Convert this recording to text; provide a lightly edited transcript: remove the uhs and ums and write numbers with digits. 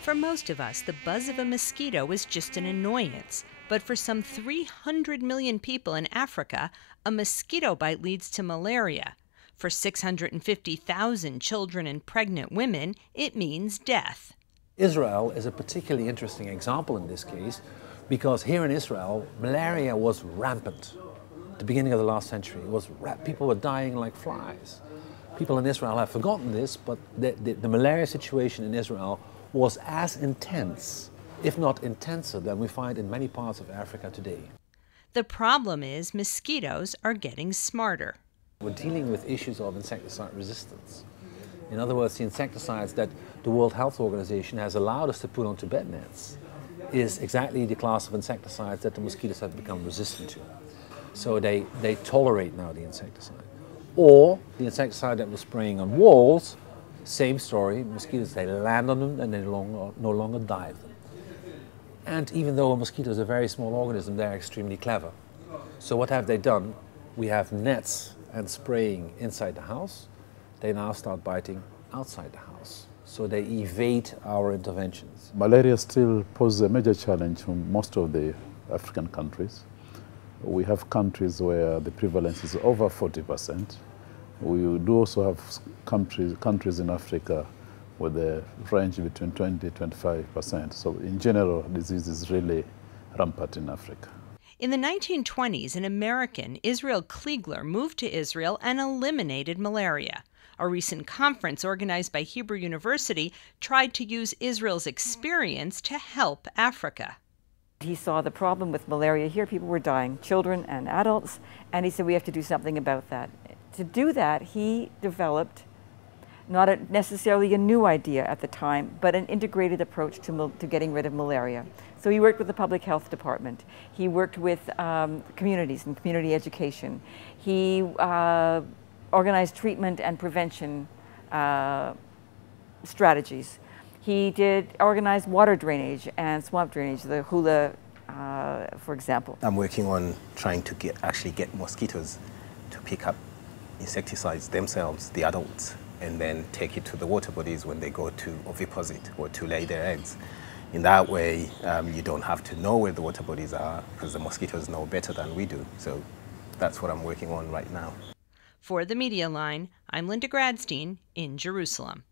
For most of us, the buzz of a mosquito is just an annoyance. But for some 300 million people in Africa, a mosquito bite leads to malaria. For 650,000 children and pregnant women, it means death. Israel is a particularly interesting example in this case because here in Israel, malaria was rampant. At the beginning of the last century, people were dying like flies. People in Israel have forgotten this, but the malaria situation in Israel was as intense, if not intenser, than we find in many parts of Africa today. The problem is mosquitoes are getting smarter. We're dealing with issues of insecticide resistance. In other words, the insecticides that the World Health Organization has allowed us to put onto bed nets is exactly the class of insecticides that the mosquitoes have become resistant to. So they tolerate now the insecticide. Or the insecticide that we're spraying on walls, same story, mosquitoes, they land on them and they no longer die of them. And even though a mosquito is a very small organism, they're extremely clever. So what have they done? We have nets and spraying inside the house. They now start biting outside the house. So they evade our interventions. Malaria still poses a major challenge for most of the African countries. We have countries where the prevalence is over 40%. We do also have countries in Africa with a range between 20 to 25%. So in general, disease is really rampant in Africa. In the 1920s, an American, Israel Kliegler, moved to Israel and eliminated malaria. A recent conference organized by Hebrew University tried to use Israel's experience to help Africa. He saw the problem with malaria here. People were dying, children and adults, and he said we have to do something about that. To do that, he developed not necessarily a new idea at the time, but an integrated approach to getting rid of malaria. So he worked with the public health department. He worked with communities and community education. He organized treatment and prevention strategies. He did organize water drainage and swamp drainage, the hula, for example. I'm working on trying to actually get mosquitoes to pick up insecticides themselves, the adults, and then take it to the water bodies when they go to oviposit or to lay their eggs. In that way, you don't have to know where the water bodies are because the mosquitoes know better than we do. So that's what I'm working on right now. For the Media Line, I'm Linda Gradstein in Jerusalem.